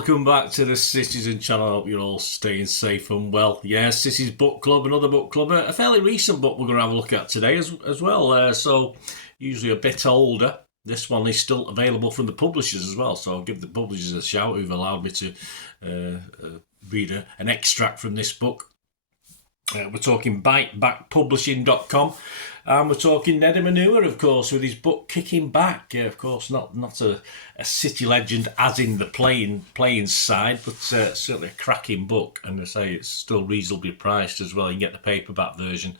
welcome back to the Citizen channel. I hope you're all staying safe and well. Yeah, City's Book Club, another book club, a fairly recent book we're going to have a look at today as well. So, usually a bit older. This one is still available from the publishers as well, so I'll give the publishers a shout who've allowed me to read an extract from this book. We're talking bitebackpublishing.com, and we're talking Nedum Onuoha, of course, with his book Kicking Back. Of course, not a City legend as in the playing side, but certainly a cracking book. And I say it's still reasonably priced as well. You can get the paperback version.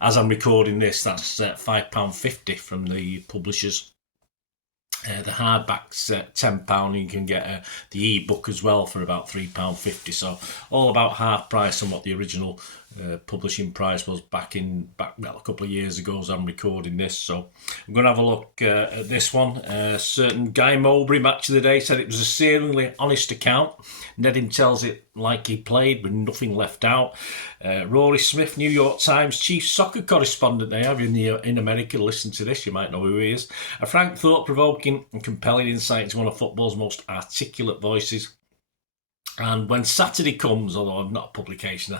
As I'm recording this, that's £5.50 from the publishers. The hardback's £10. You can get the ebook as well for about £3.50. So all about half price on what the original publishing price was back a couple of years ago as I'm recording this. So I'm going to have a look at this one. Certain Guy Mowbray, match of the day, said it was a searingly honest account. Nedum tells it like he played with nothing left out. Rory Smith, New York Times chief soccer correspondent, they have in America. Listen to this, you might know who he is. A frank, thought-provoking and compelling insight into one of football's most articulate voices. And when Saturday comes, although I'm not a publication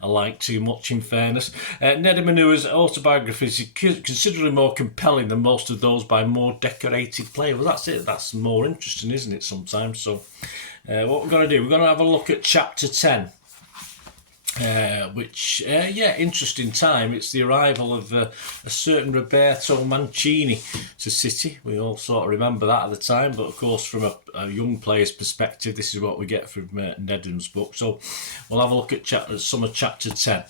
I like too much in fairness, Nedum Onuoha's autobiography is considerably more compelling than most of those by more decorated players. Well, that's it. That's more interesting, isn't it, sometimes? So what we're going to do, we're going to have a look at Chapter 10. Interesting time. It's the arrival of a certain Roberto Mancini to City. We all sort of remember that at the time, but of course from a young player's perspective, this is what we get from Nedum's book. So we'll have a look at some of Chapter 10.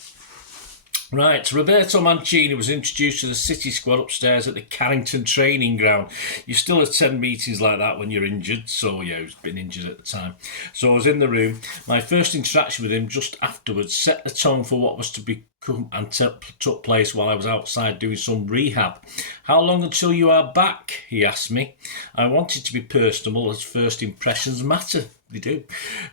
Right, Roberto Mancini was introduced to the City squad upstairs at the Carrington training ground. You still attend meetings like that when you're injured, so yeah, he's been injured at the time. So I was in the room. My first interaction with him just afterwards set the tone for what was to become and took place while I was outside doing some rehab. How long until you are back? He asked me. I wanted to be personable as first impressions matter. They do.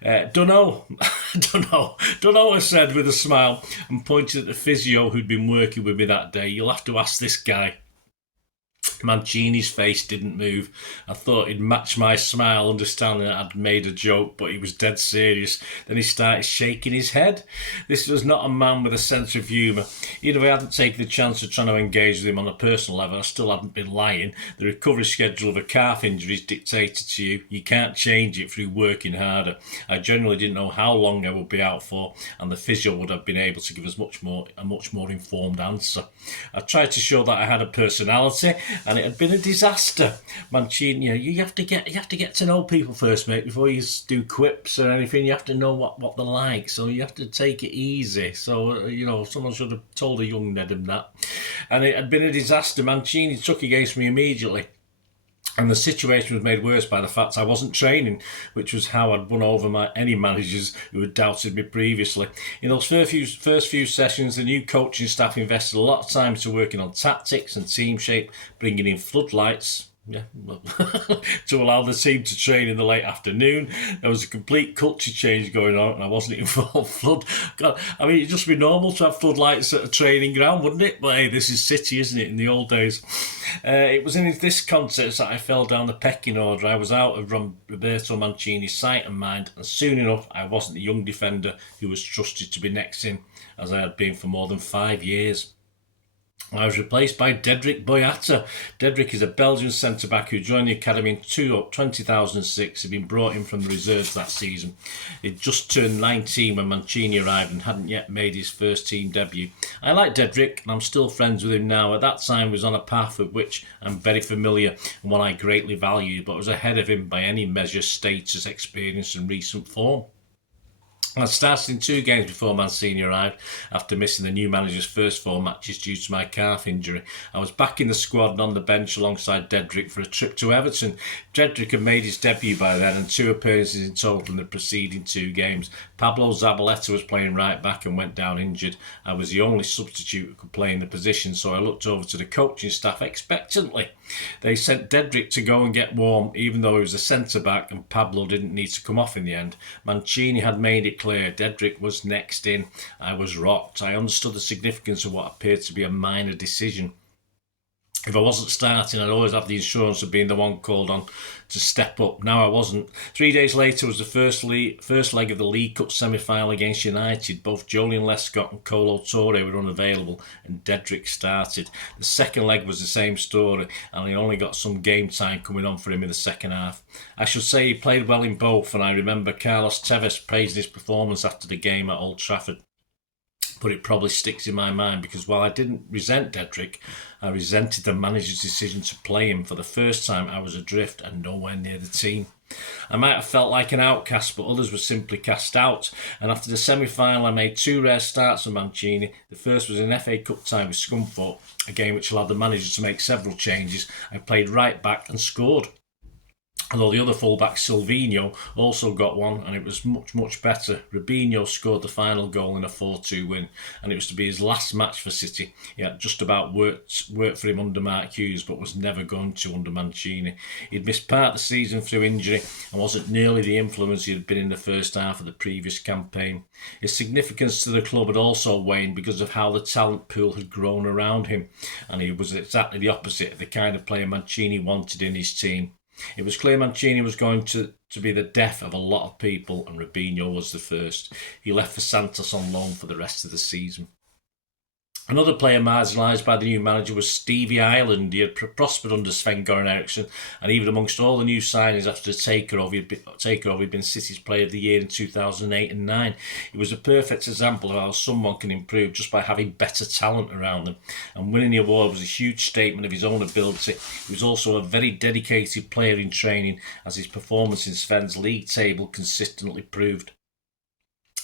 Dunno, I said with a smile and pointed at the physio who'd been working with me that day. You'll have to ask this guy. Mancini's face didn't move. I thought he'd match my smile, understanding that I'd made a joke, but he was dead serious. Then he started shaking his head. This was not a man with a sense of humour. Even if I hadn't taken the chance of trying to engage with him on a personal level, I still hadn't been lying. The recovery schedule of a calf injury is dictated to you. You can't change it through working harder. I generally didn't know how long I would be out for, and the physio would have been able to give us a much more informed answer. I tried to show that I had a personality, and it had been a disaster. Mancini, you have to get to know people first, mate, before you do quips or anything. You have to know what they're like, so you have to take it easy. So, someone should have told a young Nedum that. And it had been a disaster. Mancini took against me immediately. And the situation was made worse by the fact I wasn't training, which was how I'd won over any managers who had doubted me previously. In those first few sessions, the new coaching staff invested a lot of time into working on tactics and team shape, bringing in floodlights. To allow the team to train in the late afternoon. There was a complete culture change going on, and I wasn't involved. God, I mean, it'd just be normal to have floodlights at a training ground, wouldn't it? But hey, this is City, isn't it? In the old days, it was in this context that I fell down the pecking order. I was out of Roberto Mancini's sight and mind, and soon enough, I wasn't the young defender who was trusted to be next in, as I had been for more than 5 years. I was replaced by Dedrick Boyata. Dedrick is a Belgian centre-back who joined the academy in 2006. He'd been brought in from the reserves that season. He'd just turned 19 when Mancini arrived and hadn't yet made his first team debut. I like Dedrick, and I'm still friends with him now. At that time, he was on a path with which I'm very familiar and one I greatly valued, but was ahead of him by any measure, status, experience and recent form. I started in 2 games before Mancini arrived after missing the new manager's first 4 matches due to my calf injury. I was back in the squad and on the bench alongside Dedrick for a trip to Everton. Dedrick had made his debut by then and 2 appearances in total in the preceding 2 games. Pablo Zabaleta was playing right back and went down injured. I was the only substitute who could play in the position, so I looked over to the coaching staff expectantly. They sent Dedrick to go and get warm, even though he was a centre-back and Pablo didn't need to come off in the end. Mancini had made it clear Dedrick was next in. I was rocked. I understood the significance of what appeared to be a minor decision. If I wasn't starting, I'd always have the insurance of being the one called on to step up. Now I wasn't. 3 days later was the first leg of the League Cup semi-final against United. Both Joleon Lescott and Colo Touré were unavailable and Dedrick started. The second leg was the same story, and he only got some game time coming on for him in the second half. I should say he played well in both, and I remember Carlos Tevez praising his performance after the game at Old Trafford. But it probably sticks in my mind because while I didn't resent Dedrick, I resented the manager's decision to play him. For the first time, I was adrift and nowhere near the team. I might have felt like an outcast, but others were simply cast out. And after the semi-final, I made 2 rare starts for Mancini. The first was in FA Cup time with Scunthorpe, a game which allowed the manager to make several changes. I played right back and scored. Although the other fullback, Silvinho, also got one, and it was much, much better. Robinho scored the final goal in a 4-2 win, and it was to be his last match for City. He had just about worked for him under Marc Hughes, but was never going to under Mancini. He'd missed part of the season through injury and wasn't nearly the influence he had been in the first half of the previous campaign. His significance to the club had also waned because of how the talent pool had grown around him, and he was exactly the opposite of the kind of player Mancini wanted in his team. It was clear Mancini was going to be the death of a lot of people, and Robinho was the first. He left for Santos on loan for the rest of the season. Another player marginalised by the new manager was Stevie Ireland. He had prospered under Sven-Göran Eriksson, and even amongst all the new signings after the takeover, he'd been City's Player of the Year in 2008 and 2009. He was a perfect example of how someone can improve just by having better talent around them, and winning the award was a huge statement of his own ability. He was also a very dedicated player in training, as his performance in Sven's league table consistently proved.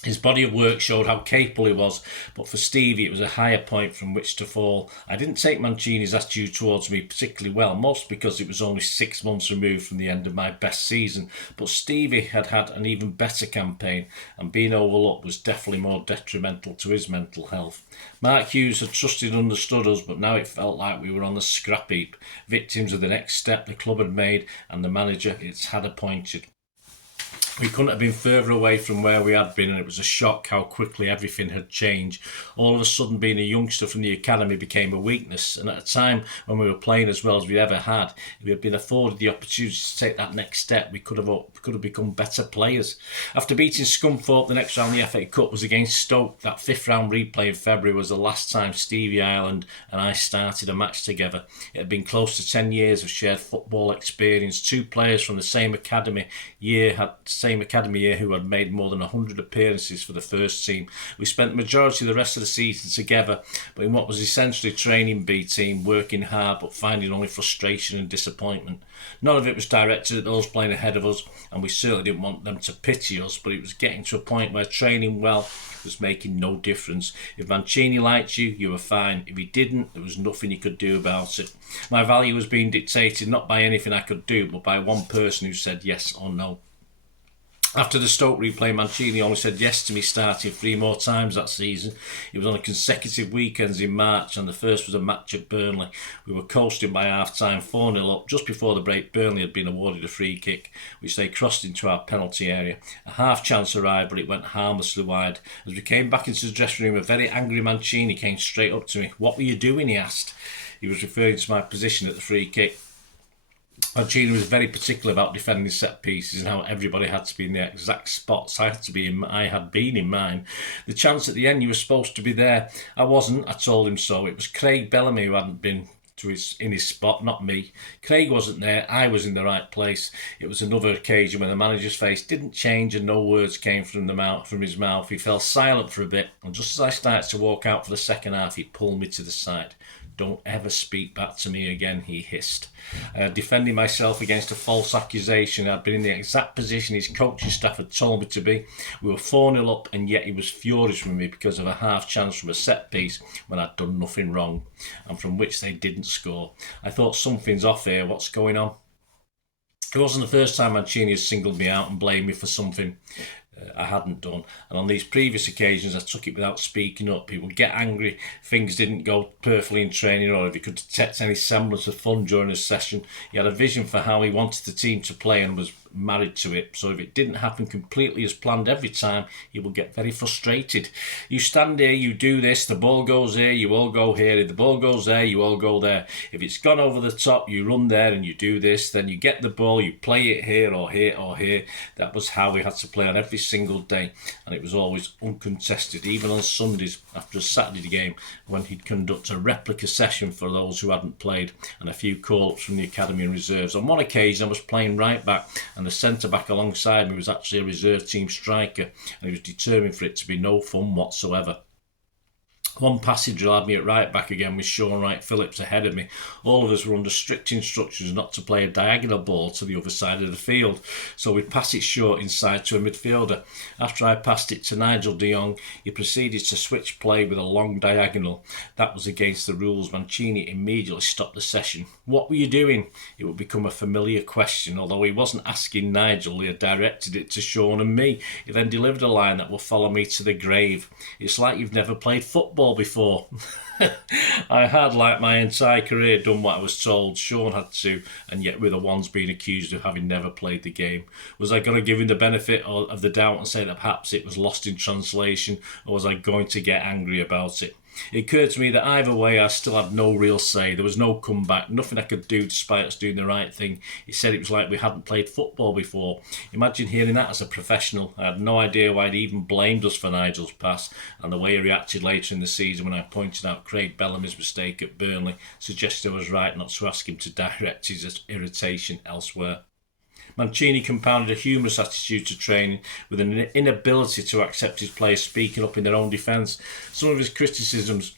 His body of work showed how capable he was, but for Stevie it was a higher point from which to fall. I didn't take Mancini's attitude towards me particularly well, mostly because it was only 6 months removed from the end of my best season, but Stevie had had an even better campaign, and being overlooked was definitely more detrimental to his mental health. Marc Hughes had trusted and understood us, but now it felt like we were on the scrap heap, victims of the next step the club had made and the manager it had appointed. We couldn't have been further away from where we had been, and it was a shock how quickly everything had changed. All of a sudden, being a youngster from the academy became a weakness, and at a time when we were playing as well as we ever had, if we had been afforded the opportunity to take that next step, we could have become better players. After beating Scunthorpe, the next round of the FA Cup was against Stoke. That 5th round replay in February was the last time Stevie Ireland and I started a match together. It had been close to 10 years of shared football experience. 2 players from the same academy year who had made more than 100 appearances for the first team. We spent the majority of the rest of the season together, but in what was essentially a training B team, working hard but finding only frustration and disappointment. None of it was directed at those playing ahead of us, and we certainly didn't want them to pity us, but it was getting to a point where training well was making no difference. If Mancini liked you, you were fine. If he didn't, there was nothing you could do about it. My value was being dictated not by anything I could do, but by one person who said yes or no. After the Stoke replay, Mancini only said yes to me starting 3 more times that season. It was on consecutive weekends in March, and the first was a match at Burnley. We were coasting by half-time, 4-0 up. Just before the break, Burnley had been awarded a free kick, which they crossed into our penalty area. A half-chance arrived, but it went harmlessly wide. As we came back into the dressing room, a very angry Mancini came straight up to me. "What were you doing?" he asked. He was referring to my position at the free kick. Mancini was very particular about defending set pieces and how everybody had to be in the exact spots I had been in mine. The chance at the end, you were supposed to be there. I wasn't. I told him so. It was Craig Bellamy who hadn't been in his spot, not me. Craig wasn't there. I was in the right place. It was another occasion when the manager's face didn't change and no words came from his mouth. He fell silent for a bit, and just as I started to walk out for the second half, he pulled me to the side. "Don't ever speak back to me again," he hissed. I had defended myself against a false accusation. I'd been in the exact position his coaching staff had told me to be. We were 4-0 up, and yet he was furious with me because of a half chance from a set piece when I'd done nothing wrong, and from which they didn't score. I thought, something's off here. What's going on? It wasn't the first time Mancini had singled me out and blamed me for something I hadn't done, and on these previous occasions I took it without speaking up. He would get angry if things didn't go perfectly in training, or if he could detect any semblance of fun during a session. He had a vision for how he wanted the team to play and was married to it. So if it didn't happen completely as planned every time, he would get very frustrated. You stand here, you do this, the ball goes here, you all go here. If the ball goes there, you all go there. If it's gone over the top, you run there and you do this. Then you get the ball, you play it here or here or here. That was how we had to play on every single day, and it was always uncontested, even on Sundays after a Saturday game when he'd conduct a replica session for those who hadn't played and a few call-ups from the academy and reserves. On one occasion I was playing right back and the centre-back alongside me was actually a reserve team striker, and he was determined for it to be no fun whatsoever. One passage drill had me at right back again with Sean Wright-Phillips ahead of me. All of us were under strict instructions not to play a diagonal ball to the other side of the field, so we'd pass it short inside to a midfielder. After I passed it to Nigel de Jong, he proceeded to switch play with a long diagonal. That was against the rules. Mancini immediately stopped the session. "What were you doing?" It would become a familiar question. Although he wasn't asking Nigel, he had directed it to Sean and me. He then delivered a line that will follow me to the grave. "It's like you've never played football before." I had, like my entire career, done what I was told. Sean had to, and yet we're the ones being accused of having never played the game. Was I going to give him the benefit of the doubt and say that perhaps it was lost in translation, or was I going to get angry about it? It occurred to me that either way I still had no real say. There was no comeback, nothing I could do despite us doing the right thing. He said it was like we hadn't played football before. Imagine hearing that as a professional. I had no idea why he'd even blamed us for Nigel's pass, and the way he reacted later in the season when I pointed out Craig Bellamy's mistake at Burnley suggested I was right not to ask him to direct his irritation elsewhere. Mancini compounded a humorous attitude to training with an inability to accept his players speaking up in their own defence. Some of his criticisms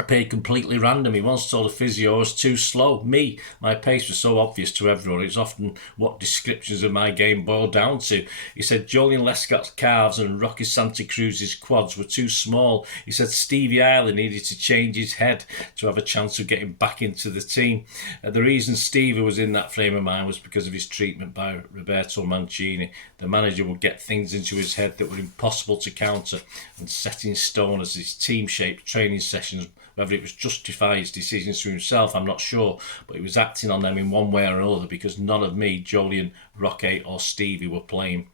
appeared completely random. He once told a physio I was too slow. My pace was so obvious to everyone. It was often what descriptions of my game boiled down to. He said Julian Lescott's calves and Rocky Santa Cruz's quads were too small. He said Stevie Ireland needed to change his head to have a chance of getting back into the team. The reason Stevie was in that frame of mind was because of his treatment by Roberto Mancini. The manager would get things into his head that were impossible to counter and set in stone as his team-shaped training sessions. Whether it was justify his decisions to himself, I'm not sure, but he was acting on them in one way or another because none of me, Jolyon, Rocky or Stevie were playing.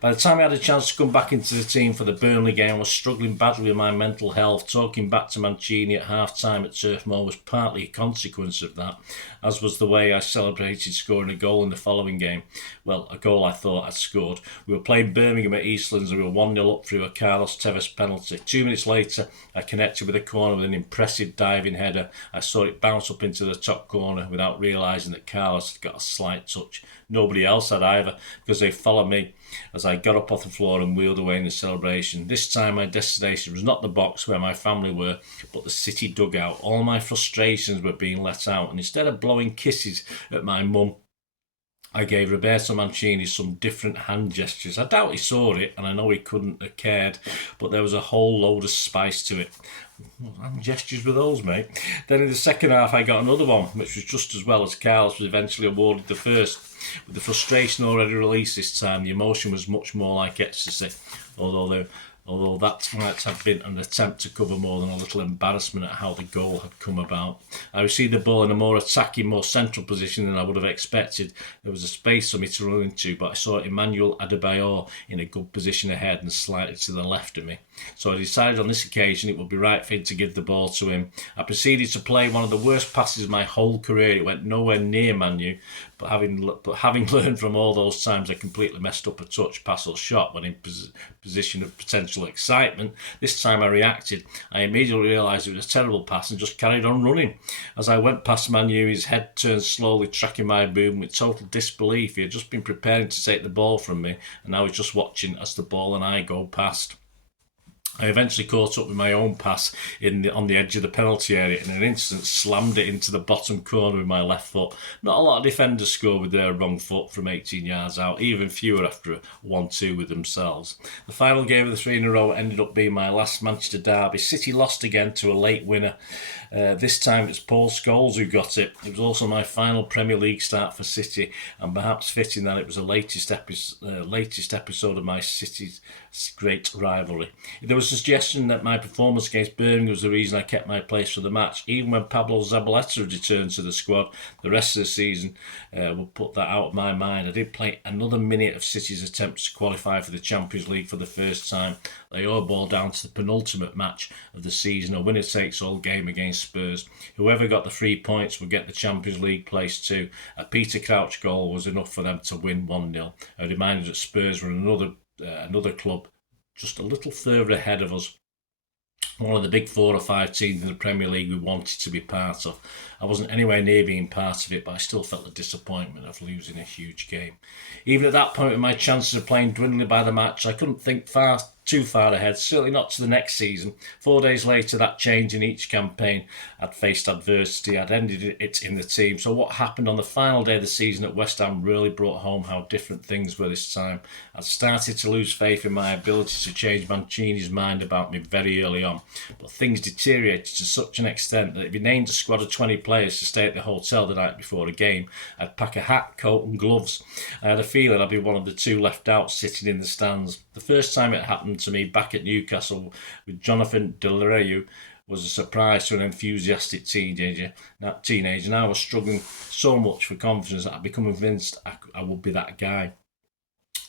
By the time I had a chance to come back into the team for the Burnley game, I was struggling badly with my mental health. Talking back to Mancini at half-time at Turf Moor was partly a consequence of that, as was the way I celebrated scoring a goal in the following game. Well, a goal I thought I'd scored. We were playing Birmingham at Eastlands and we were 1-0 up through a Carlos Tevez penalty. 2 minutes later, I connected with a corner with an impressive diving header. I saw it bounce up into the top corner without realising that Carlos had got a slight touch. Nobody else had either, because they followed me as I got up off the floor and wheeled away in the celebration. This time my destination was not the box where my family were, but the City dugout. All my frustrations were being let out, and instead of blowing kisses at my mum, I gave Roberto Mancini some different hand gestures. I doubt he saw it, and I know he couldn't have cared, but there was a whole load of spice to it. What hand gestures were those, mate? Then in the second half I got another one, which was just as well as Carlos was eventually awarded the first. With the frustration already released this time, the emotion was much more like ecstasy, although that might have been an attempt to cover more than a little embarrassment at how the goal had come about. I received the ball in a more attacking, more central position than I would have expected. There was a space for me to run into, but I saw Emmanuel Adebayor in a good position ahead and slightly to the left of me. So I decided on this occasion it would be right for him to give the ball to him. I proceeded to play one of the worst passes of my whole career. It went nowhere near Manu, but having learned from all those times I completely messed up a touch, pass or shot when in position of potential excitement, this time I reacted. I immediately realised it was a terrible pass and just carried on running. As I went past Manu, his head turned slowly, tracking my movement with total disbelief. He had just been preparing to take the ball from me, and now he's just watching as the ball and I go past. I eventually caught up with my own pass on the edge of the penalty area and in an instant slammed it into the bottom corner with my left foot. Not a lot of defenders score with their wrong foot from 18 yards out, even fewer after a 1-2 with themselves. The final game of the 3 in a row ended up being my last Manchester derby. City lost again to a late winner. This time it's Paul Scholes who got it. It was also my final Premier League start for City, and perhaps fitting that it was the latest episode of my City's great rivalry. If there was suggestion that my performance against Birmingham was the reason I kept my place for the match. Even when Pablo Zabaleta had returned to the squad the rest of the season, will put that out of my mind. I did play another minute of City's attempts to qualify for the Champions League for the first time. They all boiled down to the penultimate match of the season, a winner-takes-all game against Spurs. Whoever got the 3 points would get the Champions League place too. A Peter Crouch goal was enough for them to win 1-0. A reminder that Spurs were another club just a little further ahead of us. One of the big 4 or 5 teams in the Premier League we wanted to be part of. I wasn't anywhere near being part of it, but I still felt the disappointment of losing a huge game. Even at that point, with my chances of playing dwindling by the match, I couldn't think too far ahead, certainly not to the next season. 4 days later, that change in each campaign, I'd faced adversity, I'd ended it in the team. So what happened on the final day of the season at West Ham really brought home how different things were this time. I'd started to lose faith in my ability to change Mancini's mind about me very early on, but things deteriorated to such an extent that if he named a squad of 20 players to stay at the hotel the night before a game, I'd pack a hat, coat and gloves. I had a feeling I'd be one of the 2 left out sitting in the stands. The first time it happened to me back at Newcastle with Jonathan Del Rey was a surprise to an enthusiastic teenager. And I was struggling so much for confidence that I'd become convinced I would be that guy.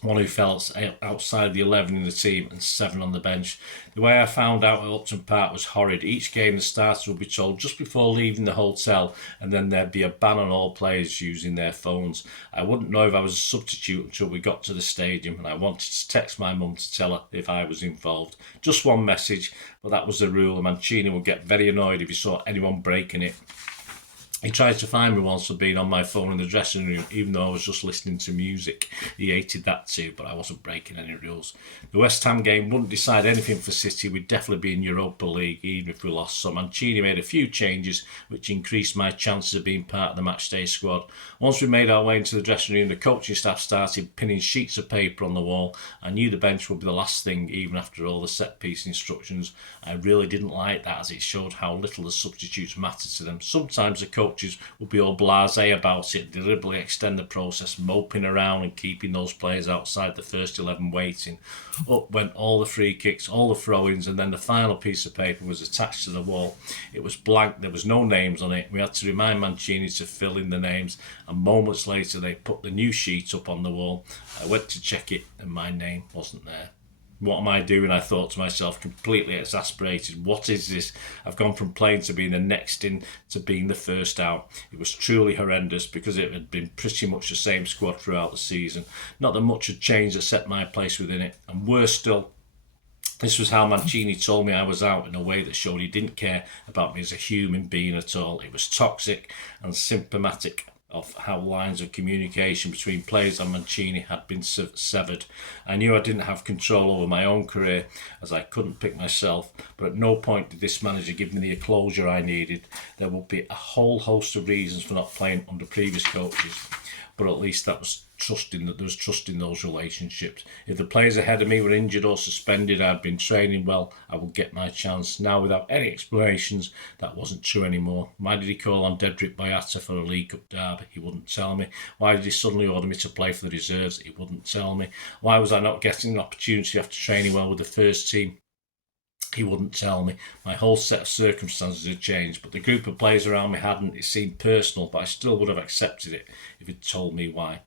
One who felt outside the 11 in the team and 7 on the bench. The way I found out at Upton Park was horrid. Each game the starters would be told just before leaving the hotel, and then there'd be a ban on all players using their phones. I wouldn't know if I was a substitute until we got to the stadium, and I wanted to text my mum to tell her if I was involved. Just one message, but that was the rule. Mancini would get very annoyed if he saw anyone breaking it. He tried to find me once for being on my phone in the dressing room, even though I was just listening to music. He hated that too, but I wasn't breaking any rules. The West Ham game wouldn't decide anything for City. We'd definitely be in Europa League, even if we lost. So Mancini made a few changes, which increased my chances of being part of the matchday squad. Once we made our way into the dressing room, the coaching staff started pinning sheets of paper on the wall. I knew the bench would be the last thing, even after all the set-piece instructions. I really didn't like that, as it showed how little the substitutes mattered to them. Sometimes the coaches would be all blasé about it, deliberately extend the process, moping around and keeping those players outside the first 11 waiting. Up went all the free kicks, all the throw-ins, and then the final piece of paper was attached to the wall. It was blank, there was no names on it. We had to remind Mancini to fill in the names, and moments later they put the new sheet up on the wall. I went to check it and my name wasn't there. What am I doing? I thought to myself, completely exasperated. What is this? I've gone from playing to being the next in to being the first out. It was truly horrendous because it had been pretty much the same squad throughout the season. Not that much had changed except my place within it. And worse still, this was how Mancini told me I was out, in a way that showed he didn't care about me as a human being at all. It was toxic and symptomatic of how lines of communication between players and Mancini had been severed. I knew I didn't have control over my own career, as I couldn't pick myself, but at no point did this manager give me the closure I needed. There would be a whole host of reasons for not playing under previous coaches, but at least that was there was trust in those relationships. If the players ahead of me were injured or suspended, I'd been training well, I would get my chance. Now, without any explanations, that wasn't true anymore. Why did he call on Dedrick Boyata for a League Cup derby? He wouldn't tell me. Why did he suddenly order me to play for the reserves? He wouldn't tell me. Why was I not getting an opportunity after training well with the first team? He wouldn't tell me. My whole set of circumstances had changed, but the group of players around me hadn't. It seemed personal, but I still would have accepted it if he'd told me why.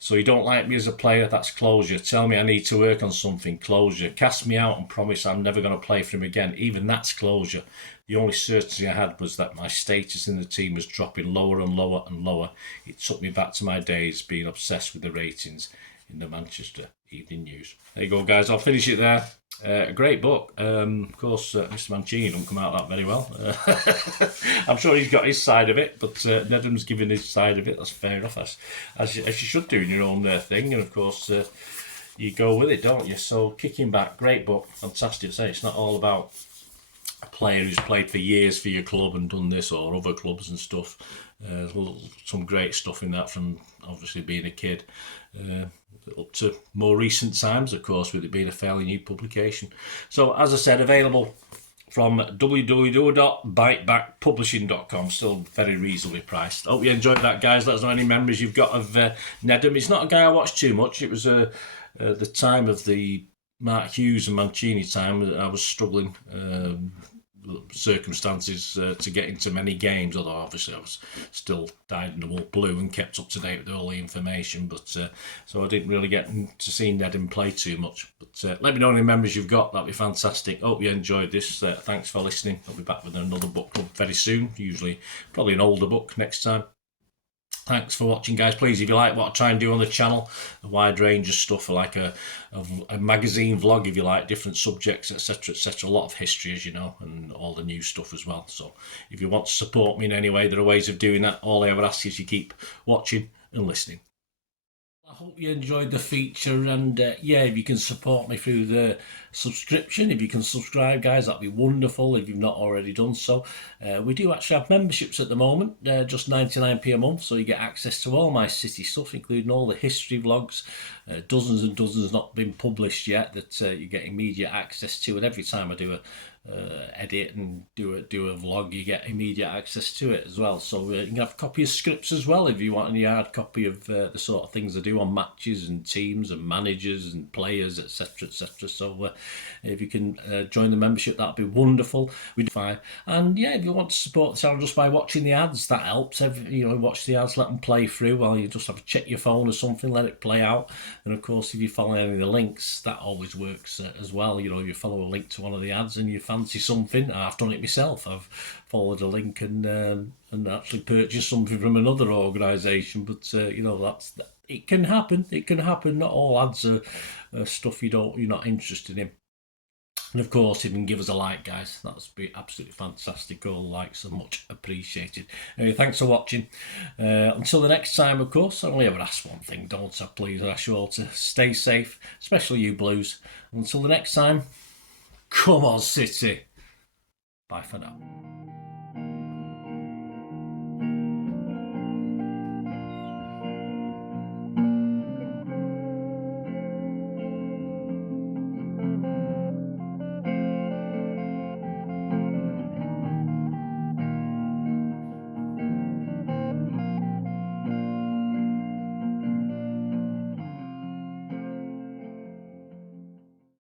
So you don't like me as a player? That's closure. Tell me I need to work on something. Closure. Cast me out and promise I'm never going to play for him again. Even that's closure. The only certainty I had was that my status in the team was dropping lower and lower and lower. It took me back to my days being obsessed with the ratings in the Manchester Evening News. There you go, guys. I'll finish it there. A great book. Of course, Mr. Mancini don't come out that very well. I'm sure he's got his side of it, but Nedum's given his side of it. That's fair enough, as you should do in your own thing. And of course, you go with it, don't you? So, Kicking Back, great book, fantastic. Say it's not all about a player who's played for years for your club and done this or other clubs and stuff. Some great stuff in that, from obviously being a kid up to more recent times, of course, with it being a fairly new publication. So, as I said, available from www.bitebackpublishing.com, still very reasonably priced. Hope you enjoyed that, guys. Let us know any memories you've got of Nedum. He's not a guy I watched too much. It was the time of the Marc Hughes and Mancini time, I was struggling. Circumstances to get into many games, although obviously I was still dyed in the wool blue and kept up to date with all the information, but so I didn't really get to see Nedum play too much. But let me know any members you've got, that'd be fantastic. Hope you enjoyed this. Thanks for listening. I'll be back with another book club very soon, usually probably an older book next time. Thanks for watching, guys. Please, if you like what I try and do on the channel, a wide range of stuff, like a magazine vlog, if you like, different subjects, etc., etc. A lot of history, as you know, and all the new stuff as well. So if you want to support me in any way, there are ways of doing that. All I ever ask is you keep watching and listening. I hope you enjoyed the feature, and yeah, if you can support me through the subscription, if you can subscribe, guys, that'd be wonderful if you've not already done so. We do actually have memberships at the moment, just 99p a month, so you get access to all my City stuff, including all the history vlogs, dozens and dozens not been published yet that you get immediate access to, and every time I do a edit and do a vlog, you get immediate access to it as well. So you can have a copy of scripts as well if you want any hard copy of the sort of things I do on matches and teams and managers and players, etc., etc. So if you can join the membership, that'd be wonderful. We do fine. And yeah, if you want to support the channel just by watching the ads, that helps. Watch the ads, let them play through while you just have to check your phone or something, let it play out. And of course, if you follow any of the links, that always works as well. If you follow a link to one of the ads and you fancy something, I've done it myself. I've followed a link and actually purchased something from another organisation. But it can happen. It can happen. Not all ads are stuff you're not interested in. And of course, if you can give us a like, guys, that's be absolutely fantastic. All likes are much appreciated. Anyway, thanks for watching. Until the next time, of course, I only ever ask one thing, don't I? Please, I ask you all to stay safe, especially you Blues. Until the next time, come on, City. Bye for now.